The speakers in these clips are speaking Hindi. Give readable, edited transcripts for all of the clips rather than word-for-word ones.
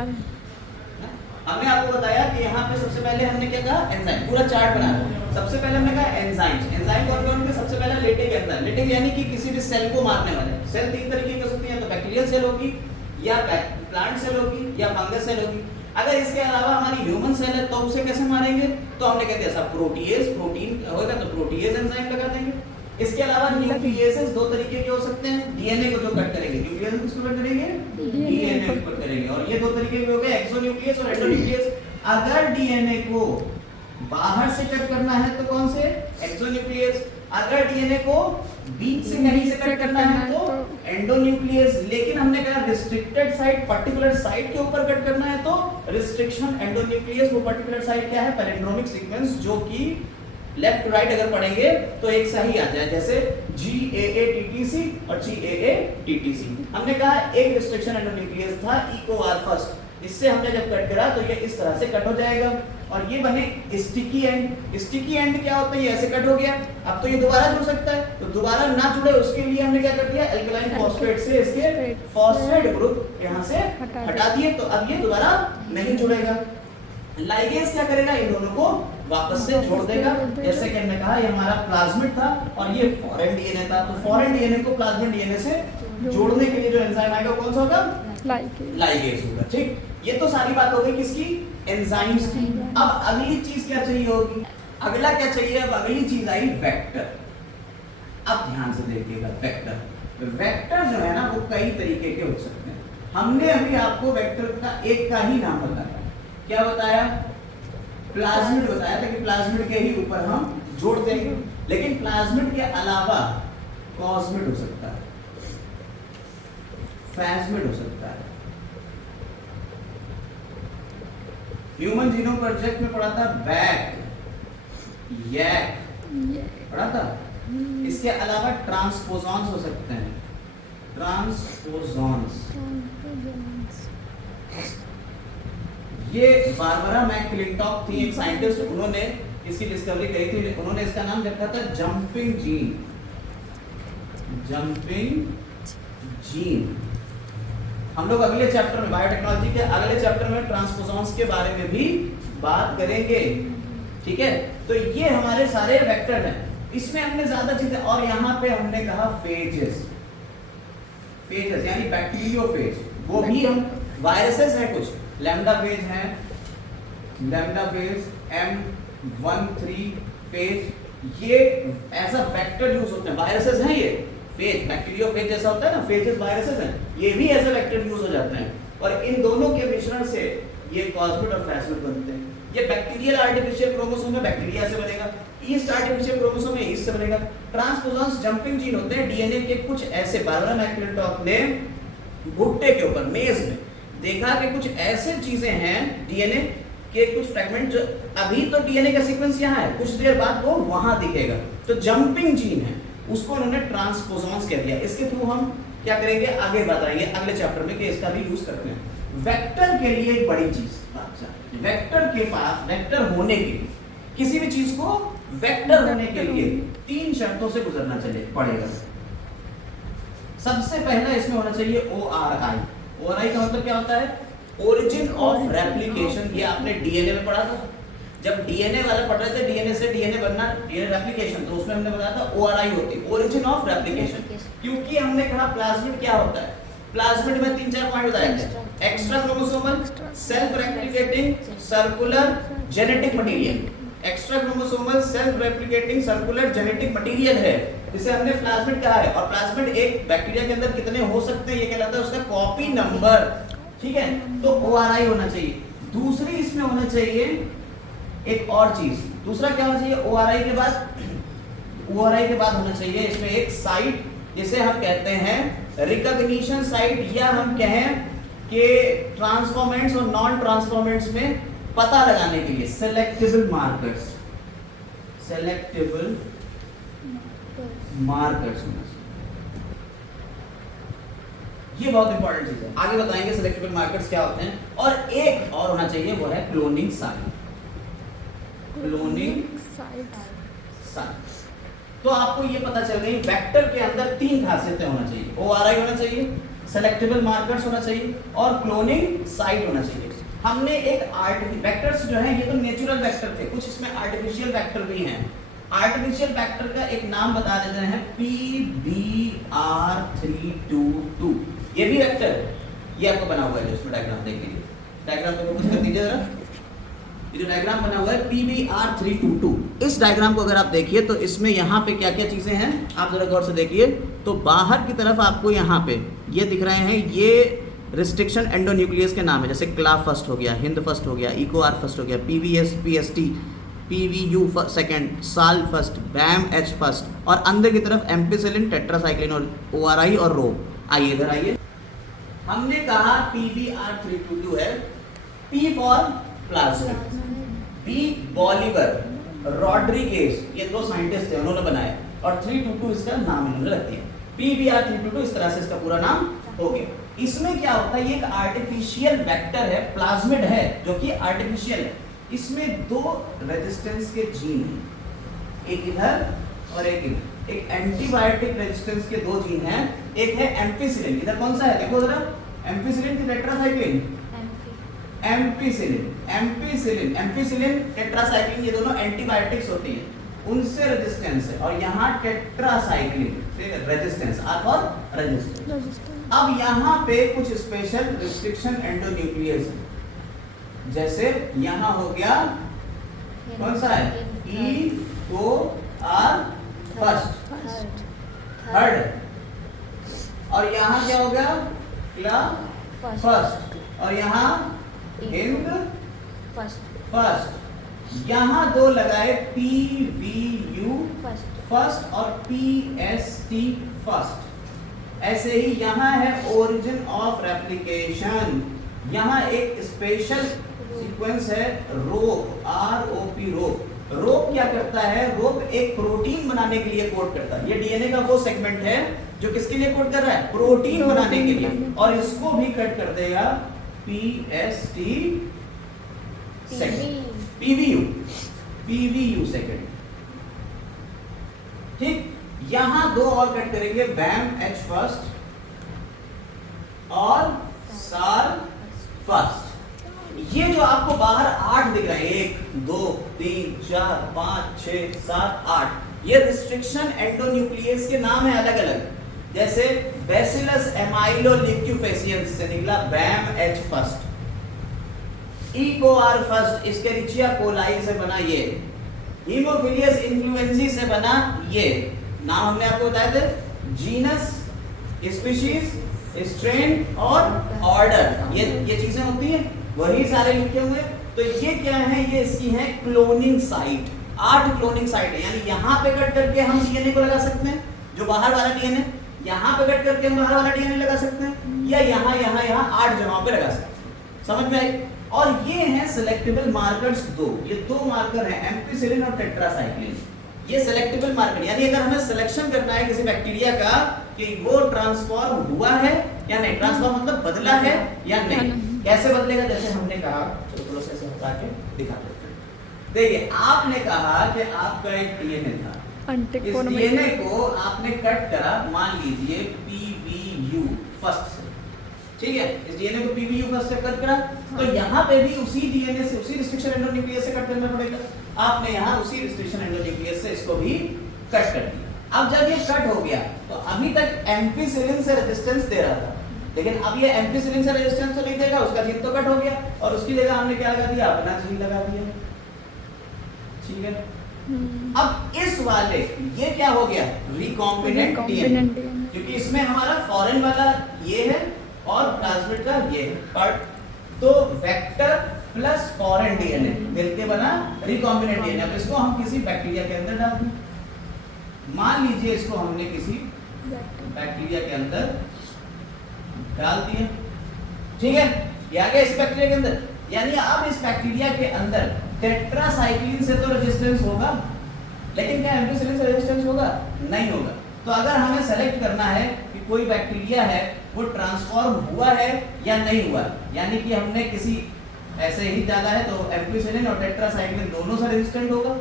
हमने आपको बताया कि यहाँ पे सबसे पहले हमने क्या कहा, एंजाइम, पूरा चार्ट बना रहा। सबसे पहले हमने कहा एंजाइम्स। एंजाइम कौन कौन के? सबसे पहला लेटिक एंजाइम। लेटिक यानी कि किसी भी सेल को मारने वाले। सेल तीन तरीके की हो सकती है, तो बैक्टीरियल सेल होगी, या प्लांट सेल होगी, या फंगस सेल होगी। अगर इसके अलावा हमारी ह्यूमन सेल है तो उसे कैसे मारेंगे? तो हमने कहते हैं सब प्रोटीएज, प्रोटीन होगा तो प्रोटीएज एंजाइम लगा देंगे। इसके अलावा न्यूक्लियेसेस दो तरीके के हो सकते हैं। डीएनए को जो कट करेंगे, न्यूक्लियस किसको कट करेंगे? डीएनए को कट करेंगे। और ये दो तरीके के हो गए, एक्सोन्यूक्लियस और एंडोन्यूक्लियस। अगर डीएनए को बाहर से कट करना है तो कौन से? एक्सोन्यूक्लियस। अगर डीएनए को बीच से कहीं से कट करना है तो एंडोन्यूक्लियस। लेकिन हमने कहा रिस्ट्रिक्टेड साइट, पर्टिकुलर साइट के ऊपर कट करना है तो रिस्ट्रिक्शन एंडोन्यूक्लियस। वो पर्टिकुलर साइट क्या है? पैलिंड्रोमिक सीक्वेंस, जो कि लेफ्ट टू राइट अगर पढ़ेंगे तो एक सही आ जाए, जैसे GAATTC और GAATTC। हमने कहा एक रिस्ट्रिक्शन एंडोन्यूक्लियस था EcoR फर्स्ट, इससे हमने जब कट करा तो ये इस तरह से कट हो जाएगा और ये बने स्टिकी एंड। स्टिकी एंड क्या होता है? ये ऐसे कट हो गया। अब तो ये दोबारा जुड़ सकता है, तो दोबारा ना जुड़े उसके लिए हमने क्या कर दिया? एल्कलाइन फॉस्फेट से इसके फॉस्फेट ग्रुप यहाँ से हटा दिए, तो अब ये दोबारा नहीं जुड़ेगा। लाइगेज क्या करेगा? इन दोनों को वापस से जोड़ देगा। जैसे कि हमने कहा ये हमारा प्लाज्मिड था और ये फॉरेन डीएनए था, तो फॉरेन डीएनए को प्लाज्मिड डीएनए से जोड़ने के लिए जो एंजाइम आएगा कौन सा होगा? लाइगेज होगा। ठीक, ये तो सारी बात हो गई किसकी? एंजाइम्स की। अब अगली चीज क्या चाहिए होगी? अगला क्या चाहिए? अब अगली चीज आई वेक्टर। अब ध्यान से देखिएगा, वेक्टर। वेक्टर जो है ना वो कई तरीके के हो सकते हैं। हमने अभी आपको वेक्टर का एक का ही नाम बताया। क्या बताया? प्लाज्मिड बताया था कि प्लाज्मिड के ही ऊपर हम जोड़ देंगे। लेकिन प्लाज्मिड के अलावा कॉस्मिड हो सकता है, फैस्मिड हो सकता है। ह्यूमन जीनोम प्रोजेक्ट में पढ़ा था बैक, यैक पढ़ा था। इसके अलावा ट्रांसपोजॉन्स हो सकते हैं, ट्रांसपोजॉन्स। ये बारबरा मैकक्लिंटॉक थी, एक साइंटिस्ट, उन्होंने इसकी डिस्कवरी करी थी। उन्होंने इसका नाम रखा था जंपिंग जीन। Jumping gene. हम लोग अगले चैप्टर में, बायोटेक्नोलॉजी के अगले चैप्टर में ट्रांसपोजॉन्स के बारे में भी बात करेंगे। ठीक है, तो ये हमारे सारे वेक्टर हैं। इसमें हमने ज्यादा चीजें, और यहाँ पे हमने कहा फेजेस। फेजेस यानी बैक्टीरियोफेज, वो भी हम, वायरसेस है कुछ, लैम्डा फेज है, लैम्डा फेज, M13 फेज, ये ऐसा वेक्टर यूज होते हैं। वायरसेस हैं ये फेज, बैक्टीरियोफेज जैसा होता है ना, फेजेस वायरसेस हैं, ये भी ऐसे वेक्टर यूज हो जाते हैं। और इन दोनों के मिश्रण से ये कॉस्मिड और फैस्मिड बनते हैं। ये बैक्टीरियल आर्टिफिशियल क्रोमोसोम में बैक्टीरिया से बनेगा, ईस्ट आर्टिफिशियल क्रोमोसोम में ईस्ट से बनेगा। ट्रांसपोजॉन्स जंपिंग जीन होते हैं। डीएनए के कुछ ऐसे, बारबरा मैकक्लिंटॉक ने भुट्टे के ऊपर, मेज में देखा कि कुछ ऐसे चीजें हैं डीएनए के कुछ फ्रैगमेंट, जो अभी तो डीएनए का सीक्वेंस यहाँ है, कुछ देर बाद वो वहां दिखेगा, तो जंपिंग जीन है, उसको उन्होंने ट्रांसपोजॉन्स कह दिया। इसके थ्रू हम क्या करेंगे, आगे बताएंगे अगले चैप्टर में कि इसका भी यूज करते हैं। वेक्टर के लिए एक बड़ी चीज, वेक्टर के पास, वेक्टर होने के लिए, किसी भी चीज को वेक्टर होने के लिए 3 शर्तों से गुजरना पड़ेगा। सबसे पहला इसमें होना चाहिए ORI। ORI का मतलब क्या होता है? Origin of replication. ये आपने डीएनए में पढ़ा था, जब डीएनए वाला पढ़ रहे थे, डीएनए से डीएनए बनना, डीएनए रेप्लिकेशन, तो उसमें हमने बताया था ORI होती है, ओरिजिन ऑफ रेप्लिकेशन। क्योंकि हमने कहा प्लाज्मिड क्या होता है, प्लाज्मिड में 3-4 पॉइंट बताए थे। Extra chromosomal, self replicating, circular, genetic material. Extra chromosomal, self replicating, circular, genetic material है, जिसे हमने प्लाज्मिड कहा है। और प्लाज्मिड एक बैक्टीरिया के अंदर कितने हो सकते हैं, ये कहलाता है उसका कॉपी नंबर। ठीक है, तो ORI होना चाहिए। दूसरी इसमें होना चाहिए एक और चीज, दूसरा क्या होना चाहिए ORI के बाद? ORI के बाद होना चाहिए इसमें एक साइट, जिसे हम कहते हैं रिकॉग्निशन साइट, या हम कहें कि ट्रांसफॉर्मेंट्स और नॉन ट्रांसफॉर्मेंट्स में पता लगाने के लिए सेलेक्टेबल मार्कर्स। सेलेक्टेबल मार्कर्स होना चाहिए, ये बहुत इंपॉर्टेंट चीज है। आगे बताएंगे सेलेक्टेबल मार्कर्स क्या होते हैं। और एक और होना चाहिए, वो है क्लोनिंग साइट। Cloning site. तो आपको ये पता चल गई, वेक्टर के अंदर 3 खासियतें होना चाहिए। ORI होना चाहिए, सेलेक्टेबल मार्कर्स होना चाहिए और क्लोनिंग साइट होना चाहिए। हमने एक वेक्टर्स जो है ये तो नेचुरल वेक्टर थे, कुछ इसमें आर्टिफिशियल वेक्टर भी हैं। आर्टिफिशियल वेक्टर का एक नाम बता देते हैं PBR322। ये भी वेक्टर है, ये आपको बना हुआ है जो इसमें डायग्राम देख लीजिए, डायग्राम पे फोकस कर दीजिए जरा। ये जो डायग्राम बना हुआ है PBR322, इस डायग्राम को अगर आप देखिए तो इसमें यहाँ पे क्या क्या चीजें हैं आप जरा गौर से देखिए। तो बाहर की तरफ आपको यहाँ पे ये दिख रहे हैं, ये रिस्ट्रिक्शन एंडोन्यूक्लियस के नाम है, जैसे क्ला फर्स्ट हो गया, हिंद फर्स्ट हो गया, इको आर फर्स्ट हो गया, PVS PST PVU सेकंड, साल फर्स्ट, बैम H फर्स्ट, और अंदर की तरफ एम्पिसिलिन, टेट्रासाइक्लिन और ORI और रो। आइए इधर आइए, हमने कहा PBR322 है, P for plasmid, B Bolivar, Rodriguez, ये दो साइंटिस्ट थे उन्होंने बनाया, और 322 इसका नाम इन्होंने रख दिया। PBR322 इस तरह से इसका पूरा नाम हो गया। इसमें क्या होता है, ये एक आर्टिफिशियल वेक्टर है, प्लाज्मिड है जो कि आर्टिफिशियल है। इसमें दो रेजिस्टेंस के जीन हैं, एक इधर और एक इधर। एक एंटीबायोटिक रेजिस्टेंस के दो जीन हैं, एक है एम्पिसिलिन, इधर कौन सा है देखो जरा, एम्पिसिलिन की टेट्रासाइक्लिन, एम्पिसिलिन टेट्रासाइक्लिन, ये दोनों एंटीबायोटिक्स होती हैं, उनसे रेजिस्टेंस है। और यहाँ टेट्रासाइक्लिन से रेजिस्टेंस, आर फॉर रेजिस्टेंस। अब यहाँ पे कुछ स्पेशल रिस्ट्रिक्शन एंडोन्यूक्लियस है, जैसे यहाँ हो गया कौन सा है, EOR फर्स्ट, थर्ड, और यहाँ क्या हो गया, क्ला फर्स्ट, और यहाँ हिंद फर्स्ट। यहाँ दो लगाए PVU फर्स्ट और PST फर्स्ट। ऐसे ही यहाँ है ओरिजिन ऑफ रेप्लिकेशन, यहाँ एक स्पेशल सीक्वेंस है रोप, ROP रोप। रोप क्या करता है, रोप एक प्रोटीन बनाने के लिए कोड करता है। ये डीएनए का वो सेगमेंट है जो किसके लिए कोड कर रहा है, प्रोटीन बनाने के लिए, और इसको भी कट कर देगा PST सेकंड, PVU सेकंड। ठीक, यहां दो और कट करेंगे, बैम H फर्स्ट और सार फर्स्ट। ये जो आपको बाहर 8 दिख रहे हैं, 1 2 3 4 5 6 7 8, ये रिस्ट्रिक्शन एंडोन्यूक्लियस के नाम है अलग अलग। जैसे बैसिलस एमाइलोलिक्यूफेसियंस से निकला बैम H फर्स्ट, इकोआर फर्स्ट इस्केरिचिया कोलाई से बना ये, हीमोफिलियस इन्फ्लुएंजी से बना ये। नाम हमने आपको बताए थे, जीनस, स्पीशीज, स्ट्रेन और ऑर्डर, ये चीजें होती हैं, वही सारे लिखे हुए। तो ये क्या है, ये इसकी है क्लोनिंग साइट। 8 क्लोनिंग साइट है, यानी यहाँ पे कट करके हम डीएनए को लगा सकते हैं, जो बाहर वाला डीएनए, यहाँ पे कट करके हम बाहर वाला डीएनए लगा सकते हैं, या यहाँ 8 जगहों पे लगा सकते हैं। समझ में आई? और ये हैं सेलेक्टेबल मार्कर्स दो, ये दो मार्कर हैं, एम्पिसिलिन और टेट्रासाइक्लिन। ये सेलेक्टेबल मार्कर, यानी अगर हमें सिलेक्शन करना है किसी बैक्टीरिया का कि वो ट्रांसफॉर्म हुआ है या नहीं, ट्रांसफॉर्म मतलब बदला है या नहीं, कैसे बदलेगा, जैसे हमने कहा, चलो थोड़ा सा ऐसे हटा के दिखा देते हैं। देखिए, आपने कहा कि आपका एक डीएनए था, इस डीएनए को आपने कट करा, मान लीजिए PVU फर्स्ट से, ठीक है, इस डीएनए को PVU फर्स्ट से कट करा, तो यहाँ पे भी उसी डीएनए से, उसी रिस्ट्रिक्शन एंडोन्यूक्लियस से कट करना पड़ेगा। आपने यहाँ उसी रिस्ट्रिक्शन एंडोन्यूक्लियस से इसको भी कट कर दिया। अब जब ये कट हो गया, तो अभी तक एम्पिसिलिन से रेजिस्टेंस दे रहा था, लेकिन अब ये एम्पिसिलिन से रेजिस्टेंस तो नहीं देगा, उसका जीन तो कट हो गया, और उसकी जगह हमने क्या लगा दिया, अपना जीन लगा दिया। ठीक है, अब इस वाले ये क्या हो गया, रिकॉम्बिनेंट डीएनए, क्योंकि इसमें हमारा फॉरेन वाला ये है और प्लाज्मिड का ये है पार्ट, तो वेक्टर प्लस फॉरेन डीएनए मिलके बना रिकॉम्बिनेंट डीएनए। अब इसको हम किसी बैक्टीरिया के अंदर डाल दें, मान लीजिए इसको हमने किसी बैक्टीरिया के अंदर डाल दिया, ठीक है, ये आ गया इस बैक्टीरिया के अंदर। यानी अब इस बैक्टीरिया के अंदर टेट्रासाइक्लिन से तो रेजिस्टेंस होगा, लेकिन क्या एम्पिसिलिन से रेजिस्टेंस होगा, नहीं होगा। तो अगर हमें सेलेक्ट करना है कि कोई बैक्टीरिया है वो ट्रांसफॉर्म हुआ है या नहीं हुआ, यानी कि हमने किसी ऐसे ही डाला है, तो एम्पिसिलिन और टेट्रासाइक्लिन दोनों से रेजिस्टेंट होगा,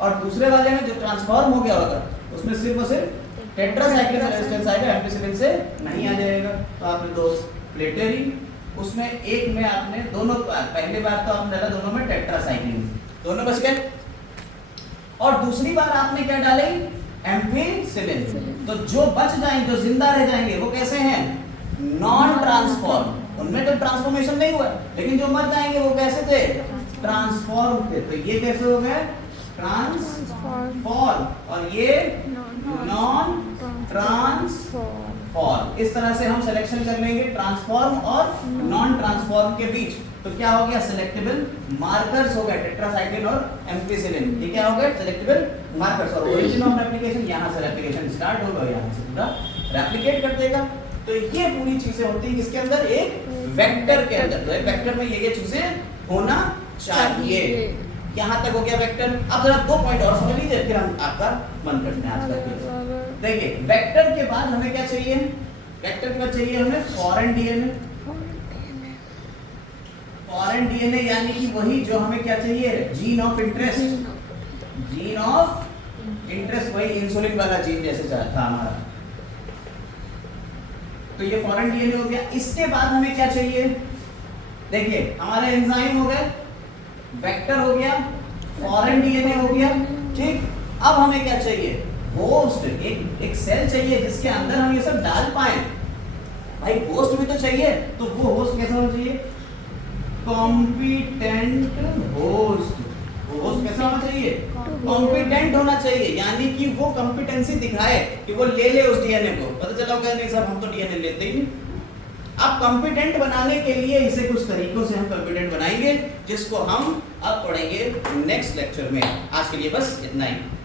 और दूसरे वाले में जो ट्रांसफॉर्म हो गया होगा उसमें सिर्फ और सिर्फ टेट्रासाइक्लिन सेलेस्टियल साइड एम्पिसिलिन से नहीं आ जाएगा। तो आपने दो प्लेटें ली, उसमें एक में आपने दोनों पहली बार तो आपने डाला दोनों में टेट्रासाइक्लिन, दोनों बच गए। और दूसरी बार आपने क्या डाले? एम्पिसिलिन। तो जो बच जाएंगे, जो जिंदा रह जाएंगे, वो कैसे हैं? Non transform. उनमें तो ट्रांसफॉर्मेशन नहीं हुआ, लेकिन जो मर जाएंगे वो कैसे थे? ट्रांसफॉर्म थे। तो ये कैसे हो गए? ट्रांसफॉर्म। और ये नॉन ट्रांसफॉर्म। इस तरह से हम सिलेक्शन कर लेंगे ट्रांसफॉर्म और नॉन ट्रांसफॉर्म के बीच। तो क्या हो गया? सिलेक्टेबल मार्कर्स हो गए टेट्रासाइक्लिन और एम्पिसिलिन। ये क्या हो गए? Selectable markers. और ओरिजिन ऑफ रेप्लिकेशन, यहां से रेप्लिकेशन स्टार्ट होगा, यहां से पूरा रेप्लिकेट कर देगा। तो ये पूरी चीजें होती हैं किसके अंदर? एक वेक्टर के अंदर। तो एक वेक्टर में ये चीजें होना चाहिए। यहाँ तक हो गया वेक्टर। अब जरा 2 पॉइंट और समझ लीजिए, फिर हम आपका बंद करते हैं आज का। देखिए वेक्टर के बाद हमें क्या चाहिए? वेक्टर के बाद चाहिए हमें फॉरेन डीएनए। फॉरेन डीएनए यानी कि वही जो हमें क्या चाहिए? Gene of interest. Gene of interest, वही इंसुलिन वाला जीन जैसे था हमारा। तो ये फॉरेन डीएनए हो गया। इसके बाद हमें क्या चाहिए? देखिए हमारे एंजाइम हो गए, वेक्टर हो गया, फॉरेन डीएनए हो गया, ठीक। अब हमें क्या चाहिए? होस्ट। एक सेल चाहिए जिसके अंदर हम ये सब डाल पाए। भाई होस्ट भी तो चाहिए। तो वो होस्ट कैसा होना चाहिए? Competent host. वो होस्ट कैसा होना चाहिए? कॉम्पिटेंट होना चाहिए, यानी कि वो कॉम्पिटेंसी दिखाए कि वो ले उस डीएनए को। पता चला होगा नहीं सर हम तो डीएनए लेते ही नहीं। अब कॉम्पिटेंट बनाने के लिए इसे कुछ तरीकों से हम कॉम्पिटेंट बनाएंगे, जिसको हम अब पढ़ेंगे नेक्स्ट लेक्चर में। आज के लिए बस इतना ही।